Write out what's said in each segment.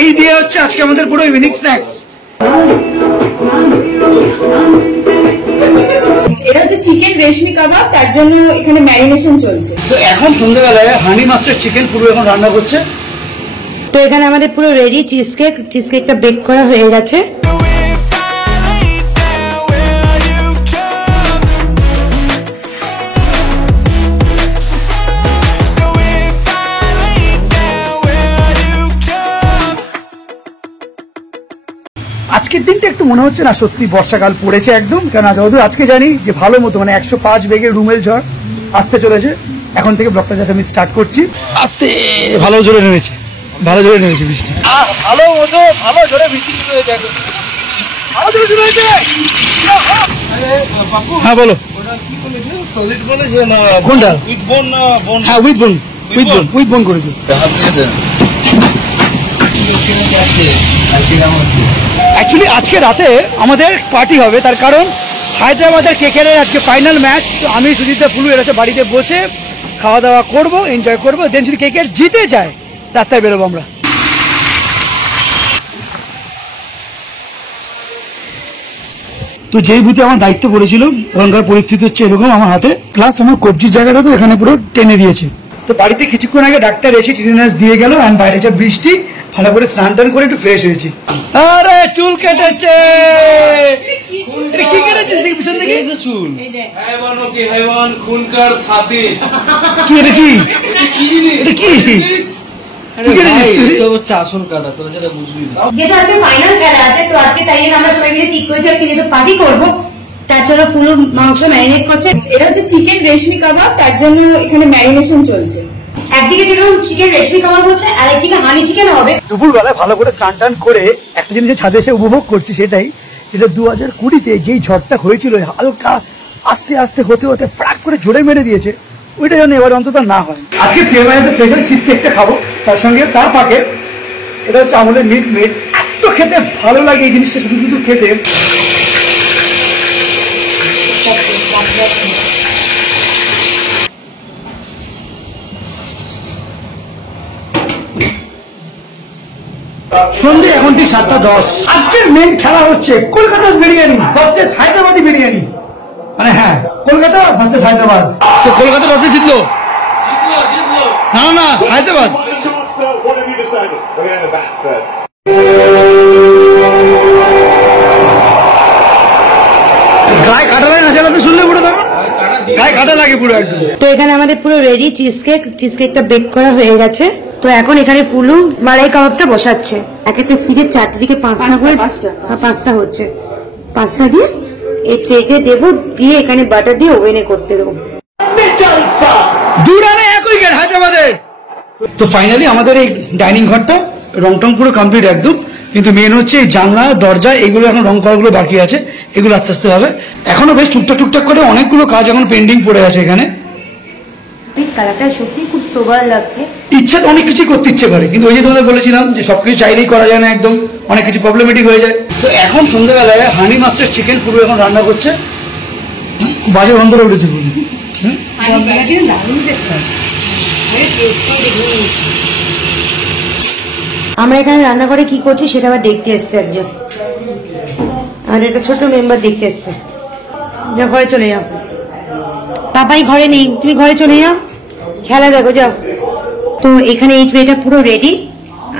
এই দিয়ে হচ্ছে আজকে আমাদের পুরো ইভিনিং স্ন্যাক্স। এটা হচ্ছে চিকেন রেশমি কাবাব, তার জন্য এখানে ম্যারিনেশন চলছে। তো এখন সন্ধ্যাবেলায় হানি মাস্টার চিকেন পুরো এখন রান্না করছে। তো এখানে আমাদের পুরো রেডি চিজ কেকটা বেক করা হয়ে গেছে। আজকের দিনটা একটু মনে হচ্ছে না সত্যি বর্ষাকাল পড়েছে একদম, কেন যতদূর আজকে জানি যে ভালো মতো মানে 105 বেগের রুমেল ঝড় আসতে চলেছে। এখন থেকে ব্লগটা জাস্ট আমি স্টার্ট করছি। আস্তে ভালো জোরে নেমেছে বৃষ্টি, ভালো জোরে বৃষ্টি শুরু হয়েছে। হ্যাঁ বলো কোনটা? হ্যাঁ উইথ বোন করেছি। অ্যাকচুয়ালি আজকে রাতে আমাদের পার্টি হবে, তার কারণ হায়দ্রাবাদের কেকেরের আজকে ফাইনাল ম্যাচ। তো আমি সুজিত ফুলু এরা বাড়িতে বসে খাওয়া দাওয়া করবো, এনজয় করবো। দেন যদি কেকের জিতে যায় রাস্তায় বেরোবো আমরা। তো যেই বুথে আমার দায়িত্ব পড়েছিল, ওখানকার পরিস্থিতি হচ্ছে এরকম আমার হাতে, প্লাস আমার কবজির জায়গাটা তো এখানে পুরো টেনে দিয়েছে। তো বাড়িতে কিছুক্ষণ আগে ডাক্তার এসে টিটেনাস দিয়ে গেল, আর বাইরে যা বৃষ্টি, ভালো করে স্নান টান করে একটু ফ্রেশ হয়েছি। আরে চুল কেটেছে, এটা কি কেটেছিস দেখি পিছন থেকে? চুল হাইওয়ান খুনকার সাথী কি? এটা কি জিনিস? এটা কি আসল কাটা তোরা যেটা বুঝবি না। যেহেতু আজকে ফাইনাল খেলা আছে, তো আজকে তাই আমরা সবাই মিলে ঠিক করেছি আজকে যেহেতু পার্টি করবো, তার জন্য পুরো মাংস ম্যারিনেট করছে। এটা হচ্ছে চিকেন রেশমি কাবাব, তার জন্য এখানে ম্যারিনেশন চলছে। একদিকে যেরকম চিকেন রেশমি কাবাব হচ্ছে, আর একদিকে হানি চিকেন হবে। দুপুরবেলায় ভালো করে স্নান টান করে একটা জিনিস ছাদে এসে উপভোগ করছি, সেটাই যেটা 2020-তে যেই ঝড়টা হয়েছিল, হালকা আস্তে আস্তে হতে হতে ফ্রাক করে জোরে মেরে দিয়েছে, ওইটা যেন এবার অন্তত না হয়। আজকে ফ্লেভারের স্পেশাল চিজ কেকটা খাবো, তার সঙ্গে তার ফাঁকে এটা হচ্ছে আমলের মিল্ক মেড। এত খেতে ভালো লাগে এই জিনিসটা, শুধু শুধু খেতে। সন্ধে এখন ঠিক 7:10। আজকের মেন খেলা হচ্ছে কলকাতার বিরিয়ানি ভার্সেস হায়দ্রাবাদি বিরিয়ানি। মানে হ্যাঁ, কলকাতা ভার্সেস হায়দ্রাবাদ। কলকাতা ভার্সেস জিতলো না হায়দ্রাবাদ। গায়ে কাটা লাগে না, সেটা তো শুনলে পুরো তখন গায়ে কাটা লাগে পুরো একদম। তো এখানে আমাদের পুরো রেডি চিজ কেকটা বেক করা হয়ে গেছে। তো এখন এখানে ফুলু মালাই কাবাবটা বসাচ্ছে। এক একটা স্টিকের 4টে থেকে 5টা করে, 5টা হচ্ছে। 5টা দিয়ে এই ট্রেতে দেবো, দিয়ে এখানে বাটার দিয়ে ওভেনে করতে দেবো। 2 রানে 1 উইকেট হায়দ্রাবাদের। তো ফাইনালি আমাদের এই ডাইনিং ঘরটা রং টং পুরো কমপ্লিট একদম, কিন্তু মেন হচ্ছে এই জানলা দরজা এগুলো এখন রং করাগুলো বাকি আছে, এগুলো আস্তে আস্তে হবে। এখনো বেশ টুকটাক করে অনেকগুলো কাজ এখন পেন্ডিং পড়ে আছে এখানে। কালারটা সত্যি খুব সোবার লাগছে। ইচ্ছা তো অনেক কিছু করতে ইচ্ছে করে, কিন্তু ওই যে তোমাদের বলেছিলাম যে সবকিছু চাইলেই করা যায় না, একদম অনেক কিছু প্রবলেমেটিক হয়ে যায়। তো এখন সন্ধ্যাবেলায় হানি মাস্টার চিকেন পুরো এখন রান্না করছে। বাজে বন্ধরা উঠেছে পুরো। আমরা এখানে রান্না করে কি করছি সেটা আবার দেখতে এসছে একজন, আর একটা ছোট মেম্বার দেখতে এসছে। যা ঘরে চলে যাও, পাপাই ঘরে নেই, তুমি ঘরে চলে যাও, খেলা দেখো যাও। তো এখানে এই ট্রেটা পুরো রেডি,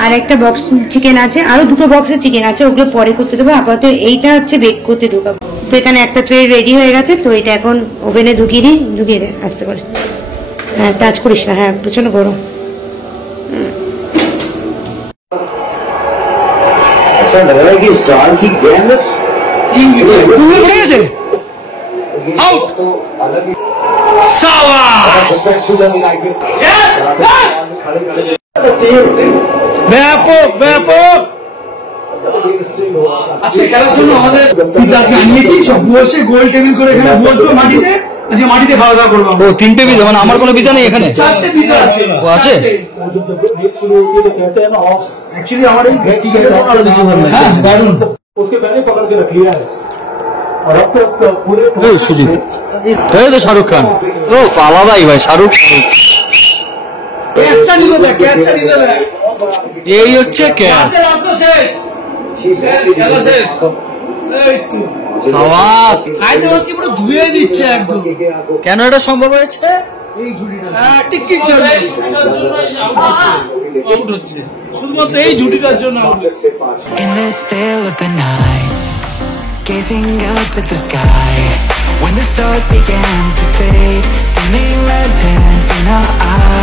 আর একটা বক্স চিকেন আছে, আরো 2টো বক্সের চিকেন আছে, ওগুলো পরে করতে দেবো। আপাতত এইটা হচ্ছে বেক করতে ঢুকাবো। তো এখানে একটা ট্রে রেডি হয়ে গেছে, তো এটা এখন ওভেনে ঢুকিয়ে দে আস্তে করে। হ্যাঁ টাচ করিস না, হ্যাঁ প্রচন্ড গরম। ব্যাপক আজকে খেলার জন্য আমাদের পিজা আনিয়েছি, সব বসে গোল টেবিল করে এখানে বসবো মাটিতে, আজকে মাটিতে খাওয়া দাওয়া করবো। ও 3টে পিজা, মানে আমার কোনো পিজা নেই এখানে? 4টে পিজা আছে। ও আছে एक्चुअली हमारे टिकट और बेची बनना है। हां दारुण, उसके पहले पकड़ के रख लिया है और अब तक पूरे सुजीत ये तो शाहरुख खान। ओ पाला भाई शाहरुख ক্যাশটা নিল দেখ, ক্যাশটা নিল দেখ। এই হচ্ছে ক্যাশ। ক্যাশের অস্ত্র শেষ। এই তো সাবাস। হায়দ্রাবাদকে পুরো ধুয়ে দিচ্ছে একদম। কেন এটা সম্ভব হয়েছে? হ্যাঁ, টিকির জন্য। আউট হচ্ছে শুধুমাত্র এই ঝুটিটার জন্য। In the still of the night, gazing up at the sky, when the stars began to fade, dimming lanterns in our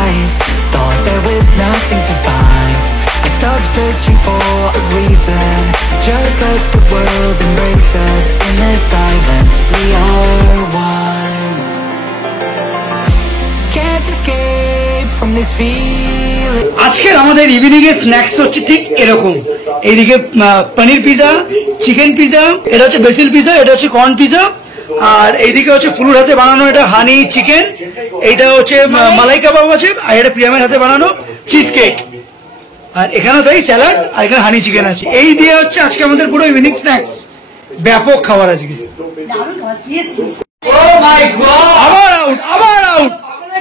eyes, thought there was nothing to find. I stopped searching for a reason, just let the world embrace us. In the silence, we are one. Can't escape from this feeling. আজকের আমাদের evening এর snacks হচ্ছে ঠিক এরকম। এইদিকে পনির pizza, chicken pizza, এটা হচ্ছে basil pizza, এটা হচ্ছে কর্ন পিজা, আর এইদিকে হচ্ছে ফুলুর হাতে বানানো এটা হানি চিকেন, এইটা হচ্ছে মালাই কাবাব আছে, আর এটা প্রিয়ামের হাতে বানানো চিজ কেক, আর এখানে তাই স্যালাড, আর এখানে হানি চিকেন আছে। এই দিয়ে হচ্ছে আজকে আমাদের পুরো ইভিনিং স্ন্যাক্স। ব্যাপক খাবার আজকে। আবার আউট, আবার আউট।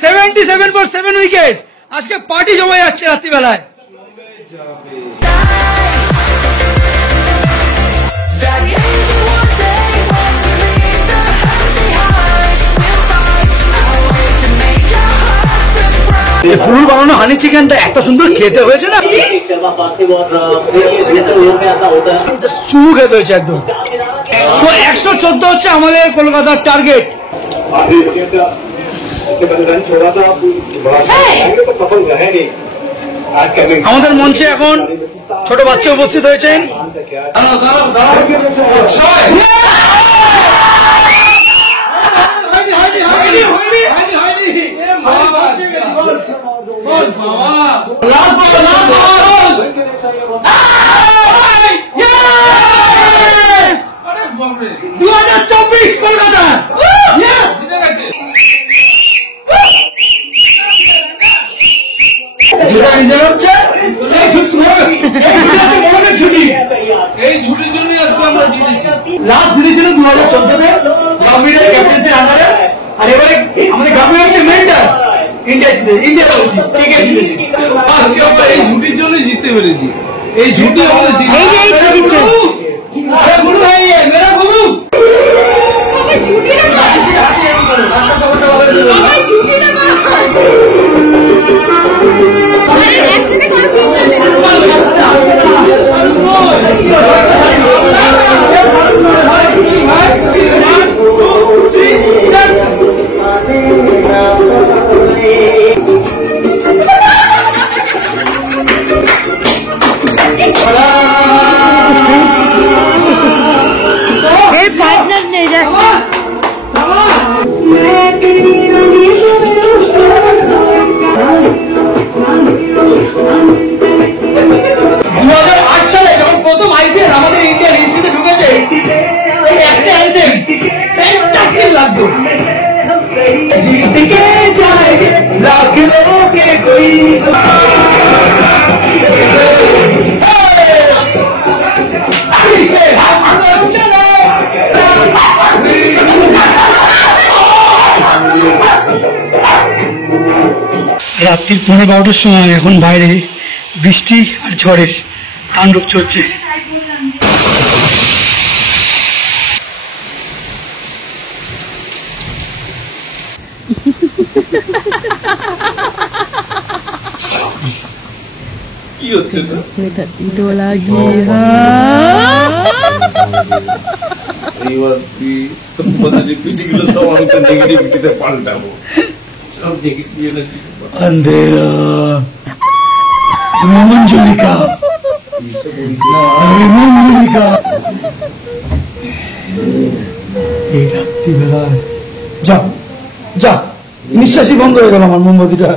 77 for 7 wicket. আজকে পার্টি জমা যাচ্ছে রাত্রিবেলায়। ফুল বানানো হানি চিকেনটা এত সুন্দর খেতে হয়েছে না, চু খেতে হয়েছে একদম। তো 114 হচ্ছে আমাদের কলকাতার টার্গেট। আমাদের মঞ্চে এখন ছোট বাচ্চা উপস্থিত হয়েছেন। কলকাতা এই ঝুটির জন্য আজকে আমরা জিতেছি। লাস্ট জিতেছিল 2014-তে গম্ভীরের ক্যাপ্টেন্সির আন্ডারে, আর এবারে আমাদের গম্ভীর হচ্ছে মেন্টর। ইন্ডিয়া বলছি, ক্রিকেট জিতেছি। আজকে আমরা এই ঝুটির জন্যই জিততে পেরেছি। এই ঝুটি আমাদের এই যে এই জিতছে। আরে গুরু ভাই, মেরা গুরু। আমার ছুটি না আমার ছুটি না আরে একসাথে কোনো ঠিক পার্টনার নিয়ে যায়। 2008 সালে যখন প্রথম আইপিএল আমাদের ইন্ডিয়ান হিস্ট্রিতে ঢুকেছে, এই একটা অ্যানথেম ফ্যান্টাস্টিক লাগতো। জিতকে যাएंगे लाख लोगे कोई রাত্রির 12:15টার সময় এখন বাইরে বৃষ্টি আর ঝড়ের তাণ্ডব চলছে। কি হচ্ছে না? এইবার তোমাদের যে পিটিগুলো সব আমি তো নেগেটিভিটিতে পাল্টাবো, সব নেগেটিভ এনার্জি। अंधेरा मंजुलिका, मंजुलिका এই রাত্রিবেলায় যা যা নিঃশ্বাসই বন্ধ হয়ে গেল আমার মোমবাতিটা।